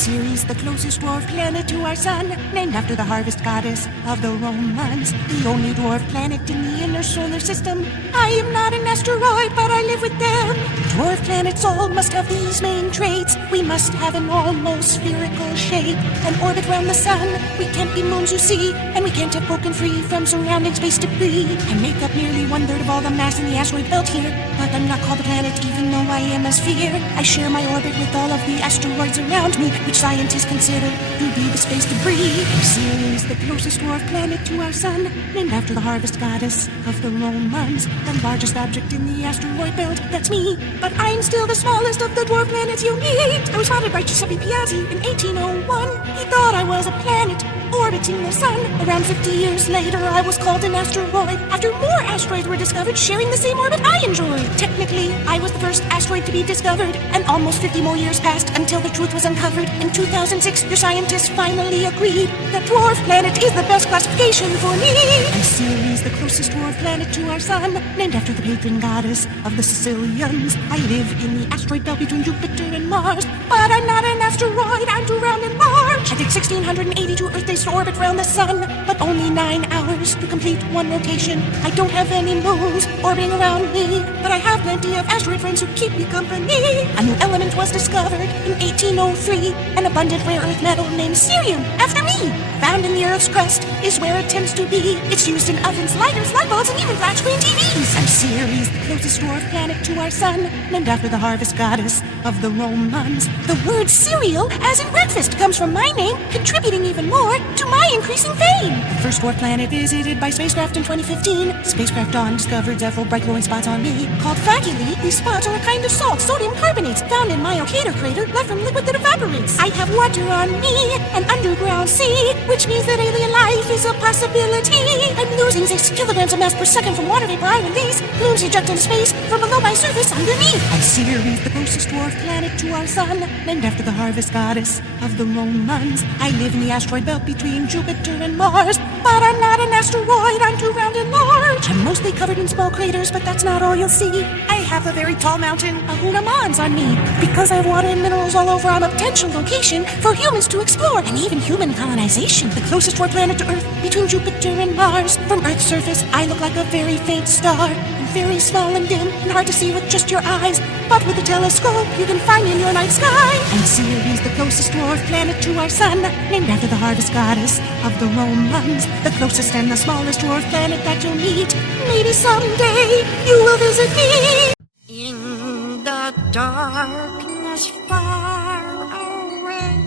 Ceres, the closest dwarf planet to our sun, named after the harvest goddess of the Romans, the only dwarf planet in the inner solar system. I am not an asteroid, but I live with them. Dwarf planets all must have these main traits. We must have an almost spherical shape, an orbit round the sun. We can't be moons, you see, and we can't have broken free from surrounding space debris. I make up nearly 1/3 of all the mass in the asteroid belt here, but I'm not called a planet even though I am a sphere. I share my orbit with all of the asteroids around me, which scientists consider to be the space debris. Ceres, the closest dwarf planet to our sun, named after the harvest goddess of the Romans, the largest object in the asteroid belt, that's me. But I'm still the smallest of the dwarf planets you meet. I was spotted by Giuseppe Piazzi in 1801. He thought I was a planet orbiting the sun. Around 50 years later, I was called an asteroid, after more asteroids were discovered sharing the same orbit I enjoyed. Technically, I was the first asteroid to be discovered, and almost 50 more years passed until the truth was uncovered. In 2006, your scientists finally agreed that dwarf planet is the best classification for me. And Ceres, the closest dwarf planet to our sun, named after the patron goddess of the Sicilians. I live in the asteroid belt between Jupiter and Mars, but I'm not an asteroid, I'm too round and large. I take 1,682 Earth days to orbit around the sun, but only 9 hours to complete one rotation. I don't have any moons orbiting around me, but I have plenty of asteroid friends who keep me company. A new element was discovered in 1803, an abundant rare earth metal named cerium, after me. Found in the Earth's crust is where it tends to be. It's used in ovens, lighters, light bulbs, and even flat screen TVs. I'm Ceres, the closest dwarf planet to our sun, named after the harvest goddess of the Romans. The word cereal, as in breakfast, comes from my name, contributing even more to my increasing fame. The first dwarf planet visited by spacecraft in 2015. Spacecraft Dawn discovered several bright glowing spots on me. Called faculae, these spots are a kind of salt, sodium carbonates, found in my Ocado crater, left from liquid that evaporates. I have water on me, an underground sea, which means that alien life is a possibility. I'm losing 6 kilograms of mass per second from water vapor I release. Plumes eject into space from below my surface underneath. And Ceres, the closest dwarf planet to our sun, named after the harvest goddess of the Romans. I live in the asteroid belt between Jupiter and Mars, but I'm not an asteroid, I'm too round and large. I'm mostly covered in small craters, but that's not all you'll see. I have a very tall mountain, Ahuna Mons, on me. Because I have water and minerals all over, I'm a potential location for humans to explore, and even human colonization. The closest dwarf planet to Earth between Jupiter and Mars. From Earth's surface, I look like a very faint star, and very small and dim, and hard to see with just your eyes. But with a telescope, you can find me in your night sky. And Ceres, the closest dwarf planet to our sun, named after the harvest goddess of the Romans. The closest and the smallest dwarf planet that you'll meet. Maybe someday you will visit me. In the darkness far away,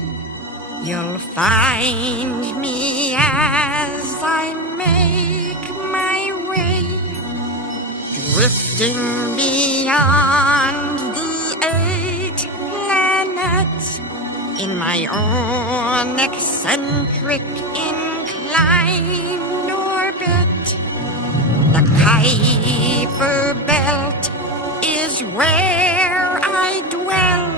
you'll find me as I make my way, drifting beyond the 8 planets in my own eccentric inclined orbit. The Kuiper Belt is where I dwell,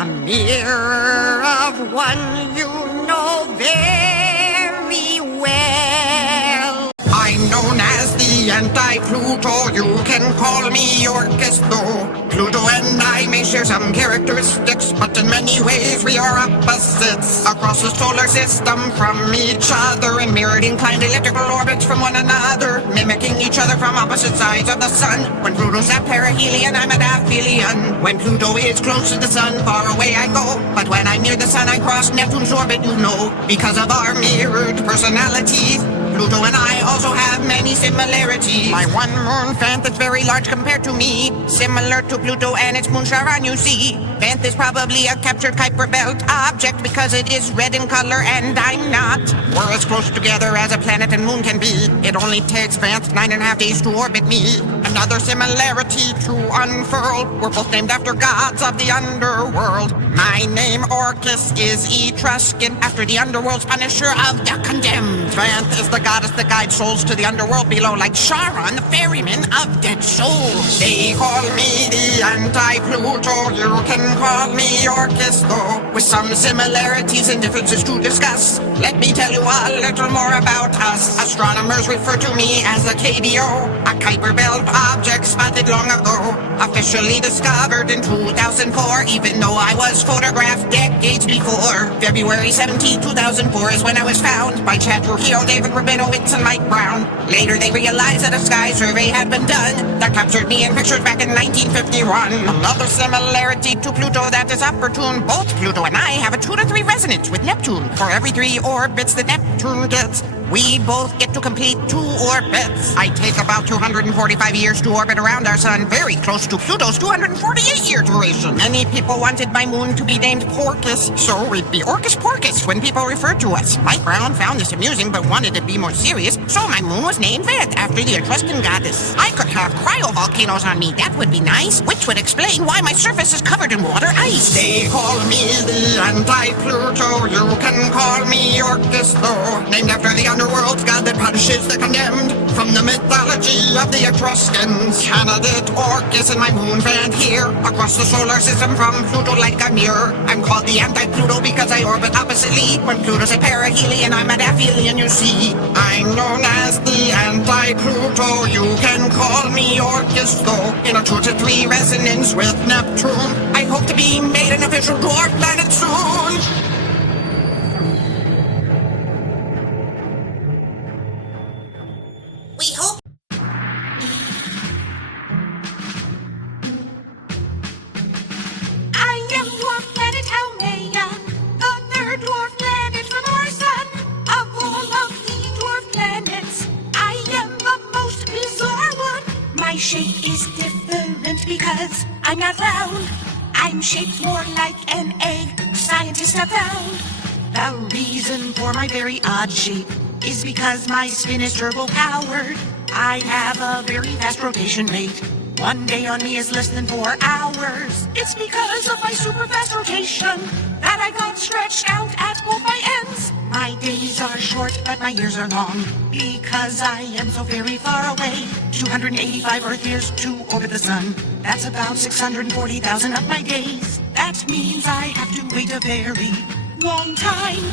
a mirror of one you know very well. I'm known as the anti-Pluto, you can call me Orcus though. Pluto and I may share some characteristics, but in many ways we are opposites. Across the solar system from each other, in mirrored inclined elliptical orbits from one another, mimicking each other from opposite sides of the sun. When Pluto's at perihelion, I'm at aphelion. When Pluto is close to the sun, far away I go. But when I'm near the sun, I cross Neptune's orbit, you know. Because of our mirrored personalities, Pluto and I also have many similarities. My one moon, Fanth, is very large compared to me, similar to Pluto and its moon Charon, you see. Fanth is probably a captured Kuiper Belt object because it is red in color and I'm not. We're as close together as a planet and moon can be. It only takes Fanth 9.5 days to orbit me. Another similarity to unfurl, we're both named after gods of the underworld. My name, Orcus, is Etruscan, after the underworld's punisher of the condemned. Vanth is the goddess that guides souls to the underworld below, like Charon, the ferryman of dead souls. They call me the anti-Pluto, you can call me Orchisto, with some similarities and differences to discuss. Let me tell you a little more about us. Astronomers refer to me as a KBO, a Kuiper Belt object spotted long ago, officially discovered in 2004, even though I was photographed decades before. February 17, 2004 is when I was found by Chad Trujillo, David Rabinowitz, and Mike Brown. Later they realized that a sky survey had been done that captured me in pictures back in 1951. Another similarity to Pluto that is opportune: both Pluto and I have a 2 to 3 resonance with Neptune. For every 3 orbits that Neptune gets, we both get to complete 2 orbits. I take about 245 years to orbit around our sun, very close to Pluto's 248-year duration. Many people wanted my moon to be named Porcus, so we'd be Orcus Porcus when people referred to us. Mike Brown found this amusing but wanted to be more serious, so my moon was named Vanth after the Etruscan goddess. I could have cryovolcanoes on me, that would be nice, which would explain why my surface is covered in water ice. They call me the anti-Pluto, you can call me Orchisto, named after the underworld's god that punishes the condemned. From the mythology of the Etruscans, candidate Orcus and my moon Vanth here, across the solar system from Pluto like a mirror. I'm called the anti-Pluto because I orbit oppositely. When Pluto's a perihelion, I'm an aphelion, you see. I'm known as the anti-Pluto, you can call me Orchisto, in a 2 to 3 resonance with Neptune. I hope to be made an official dwarf planet soon. We hope. I am dwarf planet Haumea, the 3rd dwarf planet from our sun. Of all of the dwarf planets, I am the most bizarre one. My shape is different because I'm not round. I'm shaped more like an egg, scientists have found. The reason for my very odd shape is because my spin is turbo-powered. I have a very fast rotation rate. 1 day on me is less than 4 hours. It's because of my super fast rotation that I got stretched out at both my ends. My days are short, but my years are long, because I am so very far away. 285 Earth years to orbit the sun. That's about 640,000 of my days. That means I have to wait a very long time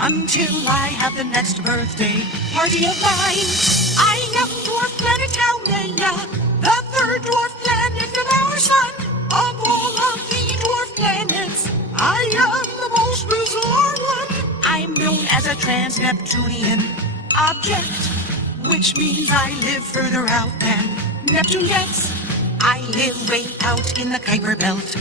until I have the next birthday party of mine. I am dwarf planet Haumea, the 3rd dwarf planet from our sun. Of all of the dwarf planets, I am the most bizarre one. I'm known as a trans-Neptunian object, which means I live further out than Neptune gets. I live way out in the Kuiper Belt,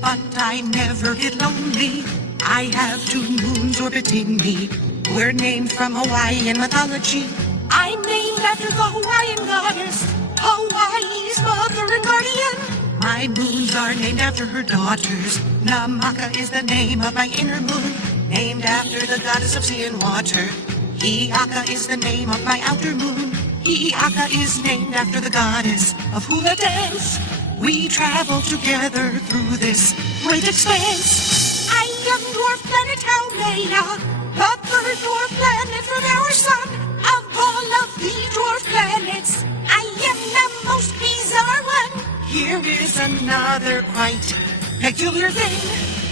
but I never get lonely. I have 2 moons orbiting me. We're named from Hawaiian mythology. I'm named after the Hawaiian goddess, Hawaii's mother and guardian. My moons are named after her daughters. Namaka is the name of my inner moon, named after the goddess of sea and water. Hiaka is the name of my outer moon. Hiaka is named after the goddess of hula dance. We travel together through this great expanse. I am dwarf planet Haumea, the 3rd dwarf planet from our sun. Of all of the dwarf planets, I am the most bizarre one. Here is another quite peculiar thing.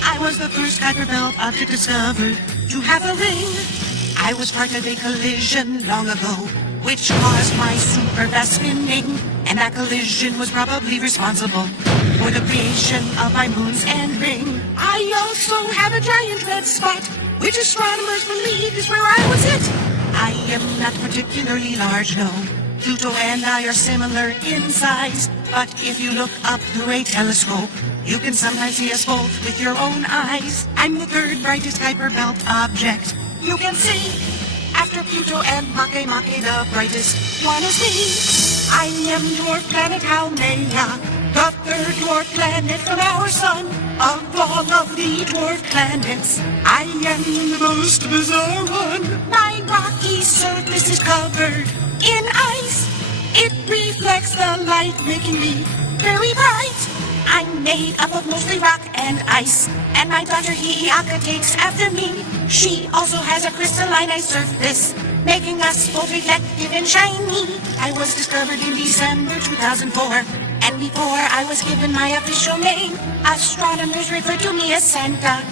I was the first Kuiper Belt object discovered to have a ring. I was part of a collision long ago, which caused my super fast spinning, and that collision was probably responsible for the creation of my moons and ring. I also have a giant red spot, which astronomers believe is where I was hit. I am not particularly large, no. Pluto and I are similar in size, but if you look up through a telescope, you can sometimes see us both with your own eyes. I'm the 3rd brightest Kuiper Belt object you can see. After Pluto and Makemake, the brightest one is me. I am dwarf planet Haumea, the 3rd dwarf planet from our sun. Of all of the dwarf planets, I am the most bizarre one. My rocky surface is covered in ice. It reflects the light, making me very bright. I'm made up of mostly rock and ice, and my daughter Hiaka takes after me. She also has a crystalline ice surface making us both reflective and shiny. I was discovered in December 2004, and before I was given my official name, astronomers referred to me as Santa,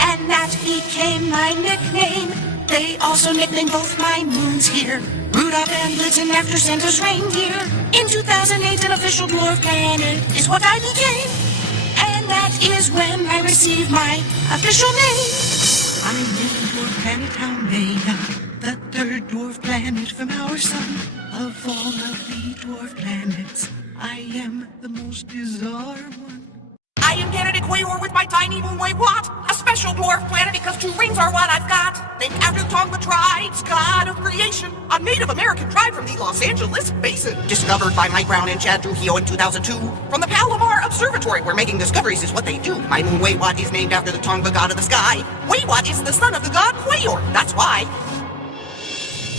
and that became my nickname. They also nicknamed both my moons here, Rudolph and Blitzen, after Santa's reindeer. In 2008, an official dwarf planet is what I became, and that is when I received my official name. I'm the dwarf planet Haumea, the third dwarf planet from our sun. Of all of the dwarf planets, I am the most bizarre one. I am candidate Quayor with my tiny moonway Watt, a special dwarf planet because 2 rings are what I've got. Named after the Tonga tribes, god of creation, a Native American tribe from the Los Angeles Basin. Discovered by Mike Brown and Chad Trujillo in 2002 from the Palomar Observatory, where making discoveries is what they do. My moon Watt is named after the Tonga god of the sky. Watt is the son of the god Quayor. That's why.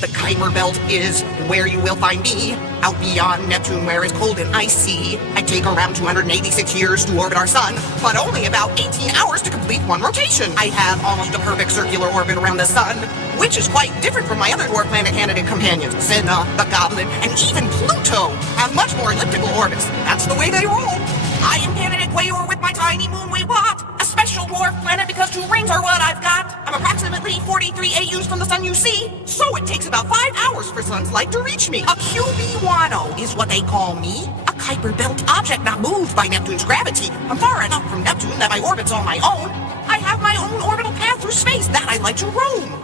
The Kuiper Belt is where you will find me, out beyond Neptune where it's cold and icy. I take around 286 years to orbit our sun, but only about 18 hours to complete one rotation. I have almost a perfect circular orbit around the sun, which is quite different from my other dwarf planet candidate companions. Senna, the Goblin, and even Pluto have much more elliptical orbits. That's the way they roll. I am candidate Quayor with my tiny moonway Watt, a special dwarf planet because 2 rings are what I've got. I'm approximately 43 AUs from the sun you see, so it takes about 5 hours for sun's light to reach me. A QB10 is what they call me. A Kuiper Belt object not moved by Neptune's gravity. I'm far enough from Neptune that my orbit's on my own. I have my own orbital path through space that I like to roam.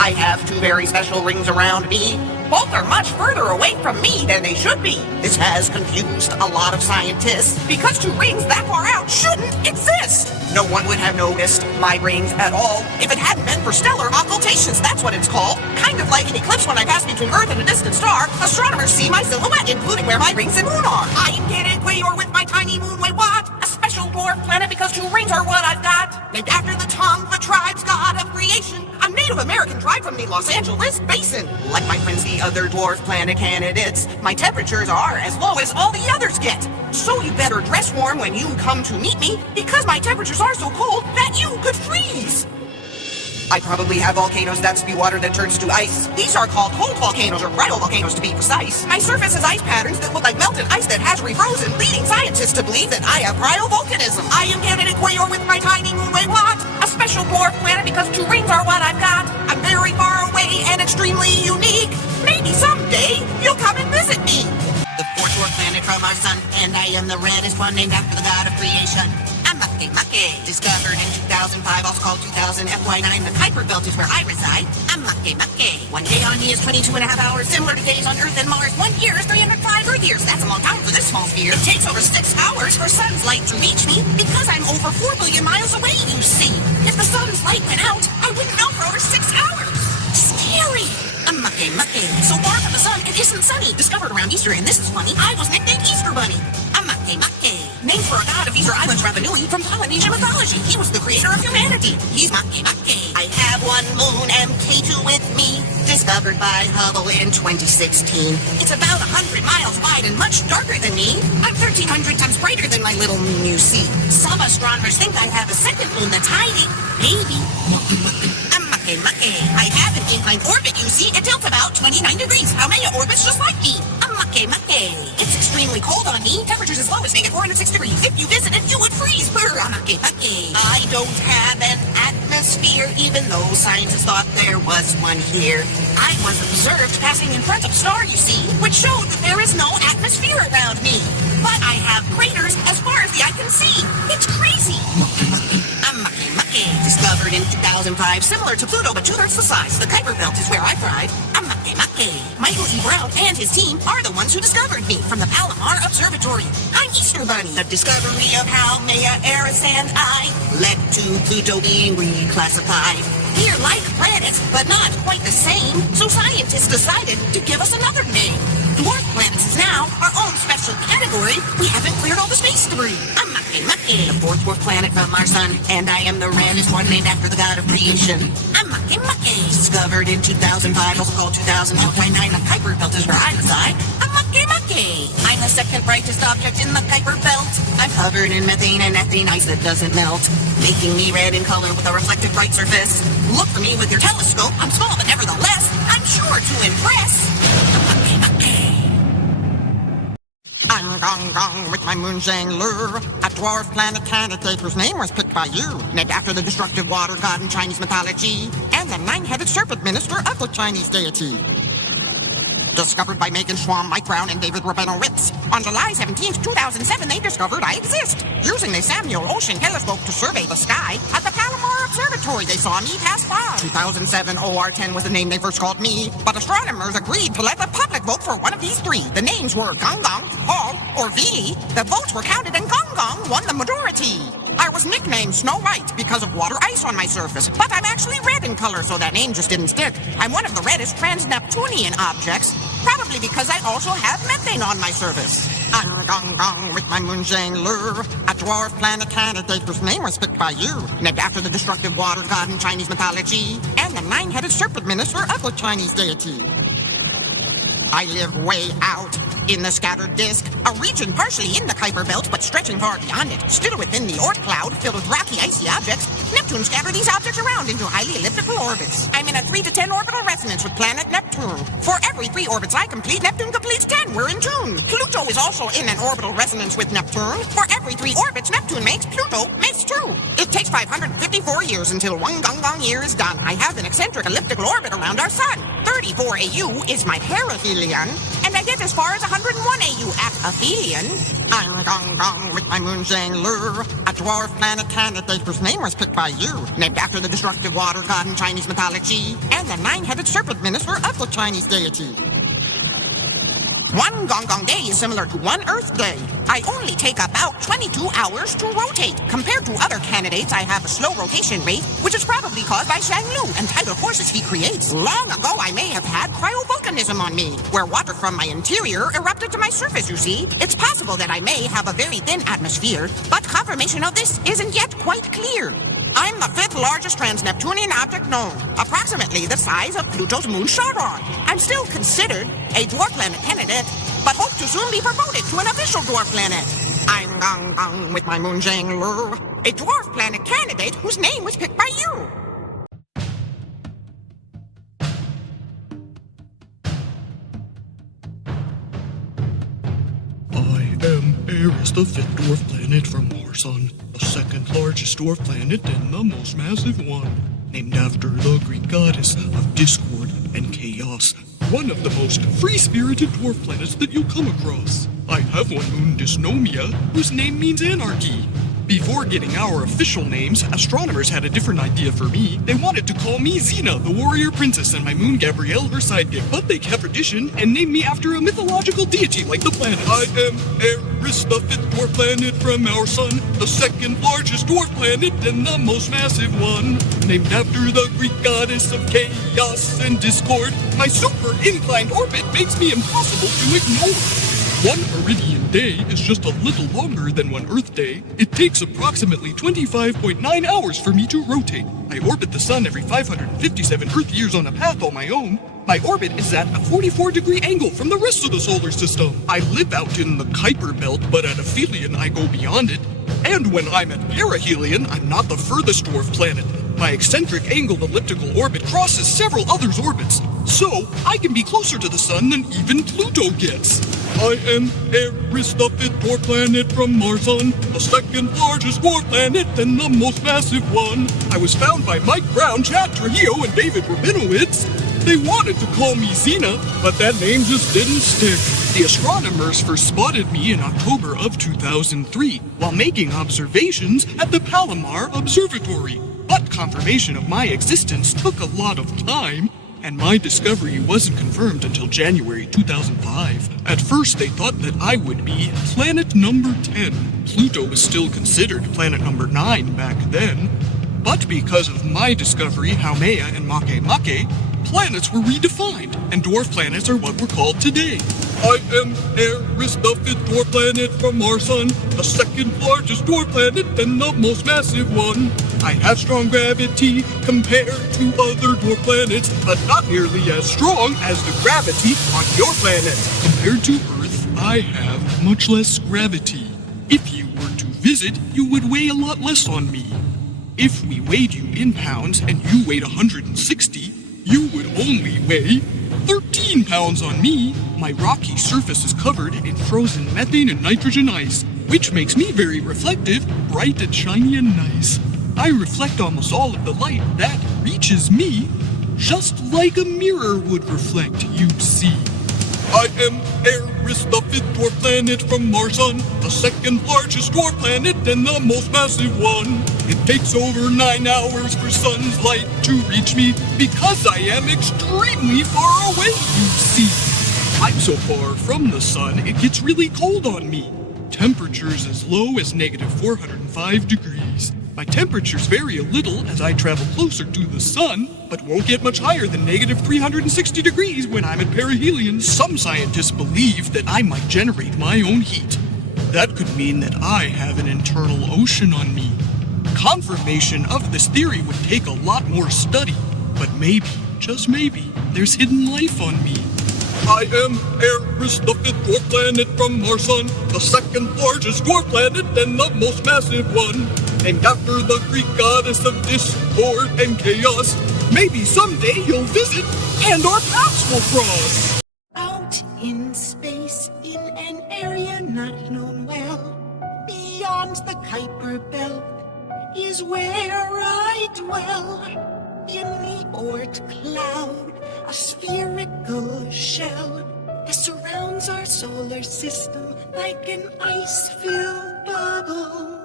I have 2 very special rings around me. Both are much further away from me than they should be. This has confused a lot of scientists because 2 rings that far out shouldn't exist. No one would have noticed my rings at all if it hadn't been for stellar occultations. That's what it's called. Kind of like an eclipse when I pass between Earth and a distant star. Astronomers see my silhouette, including where my rings and moon are. I am candidate Quayor with my tiny moonway Watt, a special dwarf planet because 2 rings are what I've got. Named after the Tonga tribe's god of creation, a Native American tribe from the Los Angeles Basin. Like my friends, the other dwarf planet candidates, my temperatures are as low as all the others get. So you better dress warm when you come to meet me, because my temperatures are so cold that you could freeze. I probably have volcanoes that spew water that turns to ice. These are called cold volcanoes, or cryovolcanoes to be precise. My surface has ice patterns that look like melted ice that has refrozen, leading scientists to believe that I have cryovolcanism. I am candidate Quayor with my tiny moonway Watt, a special dwarf planet because 2 rings are what I've got. I'm very far away and extremely unique. Maybe someday you'll come and visit me. The 4th dwarf planet from our sun, and I am the reddest one named after the god of creation. I'm Make. Discovered in 2005, also called 2000 FY9. The Kuiper Belt is where I reside. I'm Make. 1 day on me is 22.5 hours, similar to days on Earth and Mars. 1 year is 305 Earth years. That's a long time for this small sphere. It takes over 6 hours for sun's light to reach me, because I'm over 4 billion miles away, you see. If the sun's light went out, I wouldn't know for over 6 hours. Scary. I'm Make. So far from the sun, it isn't sunny. Discovered around Easter, and this is funny, I was nicknamed Easter Bunny. I'm Make. Named for a god of Easter Island's Rapa Nui from Polynesian mythology. He was the creator of humanity. He's Make. I have 1 moon, MK2, with me. Discovered by Hubble in 2016. It's about 100 miles wide and much darker than me. I'm 1,300 times brighter than my little moon you see. Some astronomers think I have a second moon that's hiding. Maybe. I'm Make. I have an inclined orbit, you see. It tilts about 29 degrees. Haumea orbits just like me. I'm Make. It's extremely cold on me. Temperatures as low as -406 degrees. If you visited, you would freeze. Brr, I'm Make. I don't have an atmosphere, even though scientists thought there was one here. I was observed passing in front of a star, you see, which showed that there is no atmosphere around me. But I have craters as far as the eye can see. It's crazy. I'm Make. Discovered in 2005, similar to Pluto, but 2/3 the size. The Kuiper Belt is where I thrive. I'm Make. Michael E. Brown and his team are the ones who discovered me from the Palomar Observatory. I'm Easter Bunny. The discovery of Haumea, Eris, and I led to Pluto being reclassified. We're like planets, but not quite the same, so scientists decided to give us another name. Dwarf planets is now our own special category we haven't cleared all the space debris. I'm Make. The 4th dwarf planet from our sun, and I am the reddest one named after the god of creation. I'm Make. Discovered in 2005, also called 2000 FY9. The Kuiper Belt is where I reside. I'm Make. Okay, I'm the second brightest object in the Kuiper Belt. I'm covered in methane and ethane ice that doesn't melt, making me red in color with a reflective bright surface. Look for me with your telescope. I'm small, but nevertheless, I'm sure to impress. I'm Gong Gong with my moonshine lure, a dwarf planet candidate whose name was picked by you, named after the destructive water god in Chinese mythology, and the nine-headed serpent minister of the Chinese deity. Discovered by Megan Schwam, Mike Brown, and David Rabinowitz. On July 17, 2007, they discovered I exist. Using the Samuel Ocean telescope to survey the sky, at the Palomar Observatory they saw me pass by. 2007 OR10 was the name they first called me, but astronomers agreed to let the public vote for one of these three. The names were Gong Gong, Hall, or Vili. The votes were counted and Gong Gong won the majority. I was nicknamed Snow White because of water ice on my surface, but I'm actually red in color, so that name just didn't stick. I'm one of the reddest trans-Neptunian objects, probably because I also have methane on my surface. I'm Gong Gong with my moonshine lure, a dwarf planet candidate whose name was picked by you, named after the destructive water god in Chinese mythology, and the nine-headed serpent minister of the Chinese deity. I live way out in the scattered disk, a region partially in the Kuiper Belt but stretching far beyond it, still within the Oort cloud filled with rocky, icy objects. Neptune scattered these objects around into highly elliptical orbits. I'm in a 3 to 10 orbital resonance with planet Neptune. For every 3 orbits I complete, Neptune completes 10. We're in tune. Pluto is also in an orbital resonance with Neptune. For every 3 orbits Neptune makes, Pluto makes 2. It takes 554 years until one Gong Gong year is done. I have an eccentric elliptical orbit around our sun. 34 AU is my perihelion, and I get as far as 101 AU at aphelion. I'm Gong Gong with my moonshine lure, a dwarf planet candidate whose name was picked by you, named after the destructive water god in Chinese mythology, and the nine-headed serpent minister of the Chinese deity. One Gong Gong day is similar to one Earth day. I only take about 22 hours to rotate. Compared to other candidates, I have a slow rotation rate, which is probably caused by Shang Lu and tidal forces he creates. Long ago, I may have had cryovolcanism on me, where water from my interior erupted to my surface, you see. It's possible that I may have a very thin atmosphere, but confirmation of this isn't yet quite clear. I'm the 5th largest trans-Neptunian object known, approximately the size of Pluto's moon Charon. I'm still considered a dwarf planet candidate, but hope to soon be promoted to an official dwarf planet. I'm Gong Gong with my moonshine lure, a dwarf planet candidate whose name was picked by you. I am Eris, the 5th dwarf planet from our sun, the 2nd largest dwarf planet and the most massive one, named after the Greek goddess of discord and chaos, one of the most free-spirited dwarf planets that you'll come across. I have one moon, Dysnomia, whose name means anarchy. Before getting our official names, astronomers had a different idea for me. They wanted to call me Xena, the warrior princess, and my moon, Gabrielle, her sidekick, but they kept tradition and named me after a mythological deity like the planets. I am Eris, the 5th dwarf planet from our sun, the 2nd largest dwarf planet and the most massive one. Named after the Greek goddess of chaos and discord, my super inclined orbit makes me impossible to ignore. One Iridian day is just a little longer than one Earth day. It takes approximately 25.9 hours for me to rotate. I orbit the sun every 557 Earth years on a path on my own. My orbit is at a 44-degree angle from the rest of the solar system. I live out in the Kuiper Belt, but at aphelion I go beyond it. And when I'm at perihelion, I'm not the furthest dwarf planet. My eccentric angled elliptical orbit crosses several others' orbits, so I can be closer to the sun than even Pluto gets. I am Eris, the 5th dwarf planet from our sun, the 2nd largest dwarf planet and the most massive one. I was found by Mike Brown, Chad Trujillo, and David Rabinowitz. They wanted to call me Xena, but that name just didn't stick. The astronomers first spotted me in October of 2003 while making observations at the Palomar Observatory. But confirmation of my existence took a lot of time, and my discovery wasn't confirmed until January 2005. At first, they thought that I would be planet number 10. Pluto was still considered planet number 9 back then. But because of my discovery, Haumea and Makemake, planets were redefined, and dwarf planets are what we're called today. I am Eris, the 5th dwarf planet from our sun, the 2nd largest dwarf planet and the most massive one. I have strong gravity compared to other dwarf planets, but not nearly as strong as the gravity on your planet. Compared to Earth, I have much less gravity. If you were to visit, you would weigh a lot less on me. If we weighed you in pounds and you weighed 160, you would only weigh 13 pounds on me. My rocky surface is covered in frozen methane and nitrogen ice, which makes me very reflective, bright and shiny and nice. I reflect almost all of the light that reaches me, just like a mirror would reflect, you'd see. I am Eris, the fifth dwarf planet from our sun, the second largest dwarf planet and the most massive one. It takes over 9 hours for sun's light to reach me, because I am extremely far away, you see. I'm so far from the sun, it gets really cold on me. Temperatures as low as negative 405 degrees. My temperatures vary a little as I travel closer to the sun, but won't get much higher than negative 360 degrees when I'm at perihelion. Some scientists believe that I might generate my own heat. That could mean that I have an internal ocean on me. Confirmation of this theory would take a lot more study, but maybe, just maybe, there's hidden life on me. I am Eris, the fifth dwarf planet from our sun, the second largest dwarf planet and the most massive one. Named after the Greek goddess of discord and chaos. Maybe someday you'll visit and our paths will cross. Out in space, in an area not known well, beyond the Kuiper Belt, is where I dwell. In the Oort cloud, a spherical shell that surrounds our solar system like an ice-filled bubble.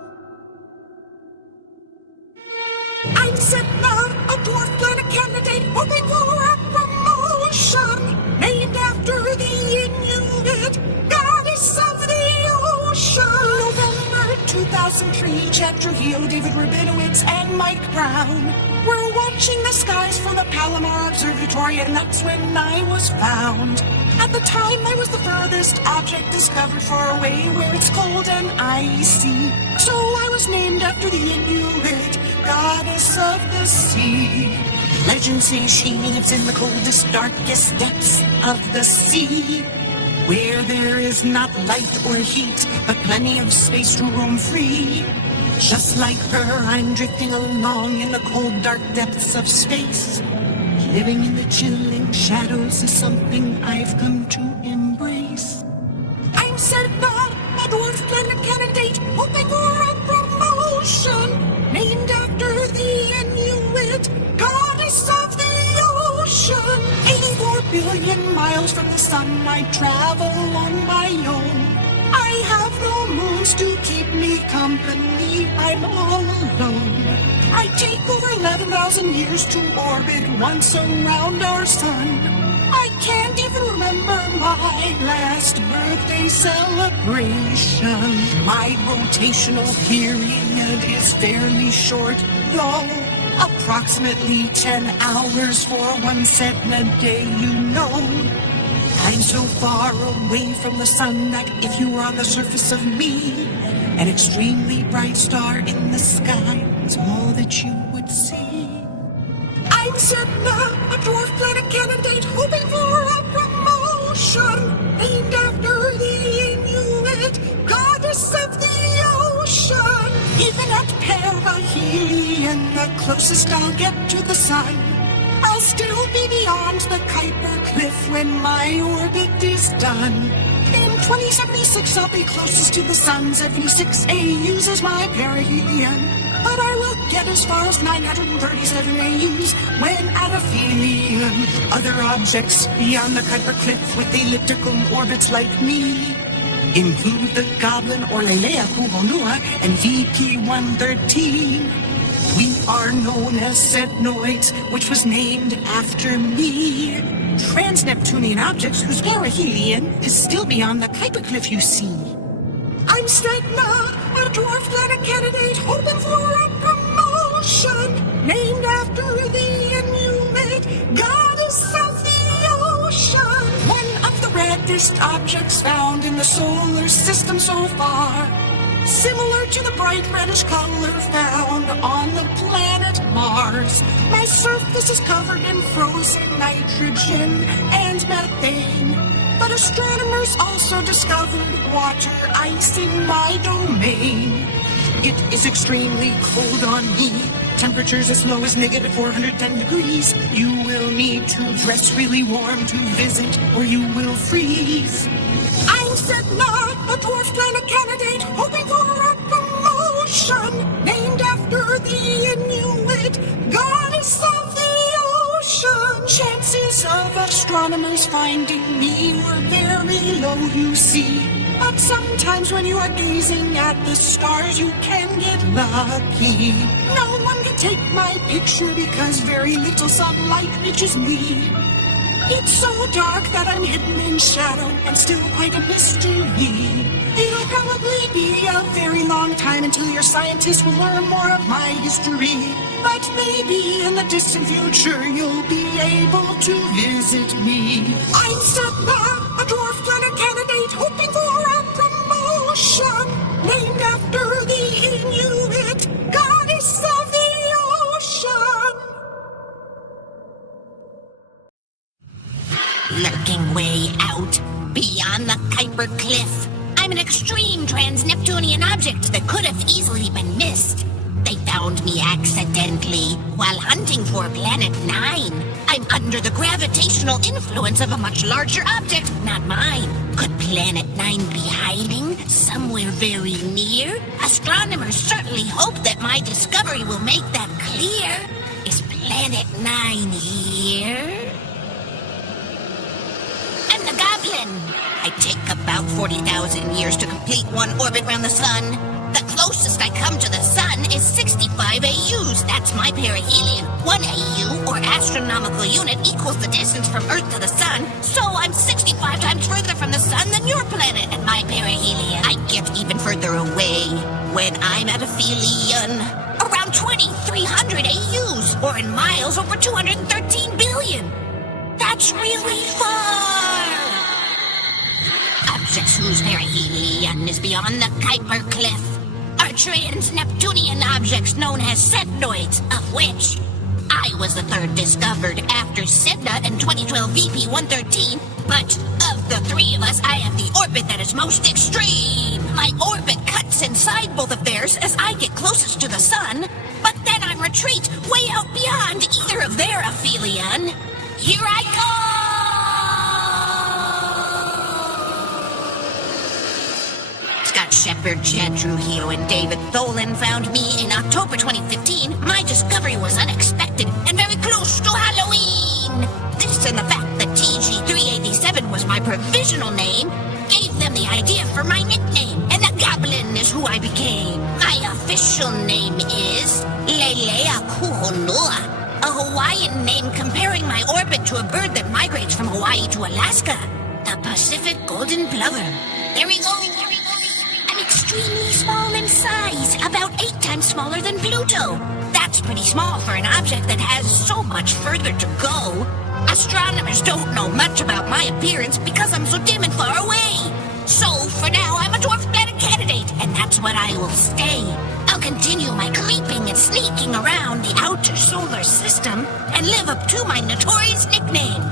I'm setting out a dwarf planet candidate hoping for a promotion, named after the Inuit goddess of the ocean. November 2003, Chad Trujillo, David Rabinowitz, and Mike Brown were watching the skies from the Palomar Observatory, and that's when I was found. At the time, I was the furthest object discovered far away where it's cold and icy. So I was named after the Inuit goddess of the sea. Legends say she lives in the coldest, darkest depths of the sea, where there is not light or heat, but plenty of space to roam free. Just like her, I'm drifting along in the cold, dark depths of space. Living in the chilling shadows is something I've come to embrace. I'm setting up a dwarf planet candidate, hoping for a promotion, named after the Inuit goddess of the ocean. 84 billion miles from the sun, I travel on my own. I have no moons to keep me company, I'm all alone. I take over 11,000 years to orbit once around our sun. I can't even remember my last birthday celebration. My rotational period is fairly short, though. Approximately 10 hours for one set in a day, you know. I'm so far away from the sun that if you were on the surface of me, an extremely bright star in the sky is all that you would see. I'm setting up a dwarf planet candidate, hoping for a promotion, named after the Inuit goddess of the ocean. Even at perihelion, the closest I'll get to the sun, I'll still be beyond the Kuiper Cliff when my orbit is done. In 2076, I'll be closest to the sun. 76 AUs is my perihelion, but I will get as far as 937 AUs when at aphelion. Other objects beyond the Kuiper Cliff with elliptical orbits like me include the Goblin or Lelea Kubonua and VP-113. We are known as Setnoids, which was named after me. Trans-Neptunian objects whose perihelion is still beyond the Kuiper Cliff, you see. I'm setting up a dwarf planet candidate, hoping for a promotion, named after the Inuit goddess of the ocean. One of the reddest objects found in the solar system so far, similar to the bright reddish color found on the planet Mars. My surface is covered in frozen nitrogen and methane. But astronomers also discovered water ice in my domain. It is extremely cold on me. Temperatures as low as negative 410 degrees. You will need to dress really warm to visit, or you will freeze. I'm Sedna, a dwarf planet candidate, hoping for a promotion. Named after the Inuit goddess of the ocean. Chances of astronomers finding me were very low, you see. But sometimes when you are gazing at the stars, you can get lucky. No one can take my picture because very little sunlight reaches me. It's so dark that I'm hidden in shadow and still quite a mystery. It'll probably be a very long time until your scientists will learn more of my history. But maybe in the distant future you'll be able to visit me. I'm Sedna, a dwarf planet candidate, hoping for a promotion. Named after the Inuit goddess of the ocean. Lurking way out, beyond the Kuiper Cliff. I'm an extreme trans-Neptunian object that could have easily been missed. They found me accidentally while hunting for Planet 9. I'm under the gravitational influence of a much larger object, not mine. Could Planet 9 be hiding somewhere very near? Astronomers certainly hope that my discovery will make that clear. Is Planet 9 here? I'm the Goblin. I take about 40,000 years to complete one orbit around the sun. The closest I come to the sun is 65 AUs. That's my perihelion. 1 AU, or astronomical unit, equals the distance from Earth to the sun. So I'm 65 times further from the sun than your planet and my perihelion. I get even further away when I'm at aphelion. Around 2,300 AUs, or in miles over 213 billion. That's really far. Objects whose perihelion is beyond the Kuiper Cliff are trans-Neptunian objects known as sednoids, of which I was the third discovered after Sedna in 2012 VP-113, but of the three of us, I have the orbit that is most extreme. My orbit cuts inside both of theirs as I get closest to the sun, but then I retreat way out beyond either of their aphelion. Here I go! Scott Shepard, Chad Trujillo, and David Tholen found me in October 2015. My discovery was unexpected and very close to Halloween. This and the fact that TG-387 was my provisional name gave them the idea for my nickname, and the Goblin is who I became. My official name is Lelea Kuhonua, a Hawaiian name comparing my orbit to a bird that migrates from Hawaii to Alaska, the Pacific golden plover. There we go. I'm extremely small in size, about 8 times smaller than Pluto. That's pretty small for an object that has so much further to go. Astronomers don't know much about my appearance because I'm so dim and far away. So, for now, I'm a dwarf planet candidate, and that's what I will stay. I'll continue my creeping and sneaking around the outer solar system and live up to my notorious nickname.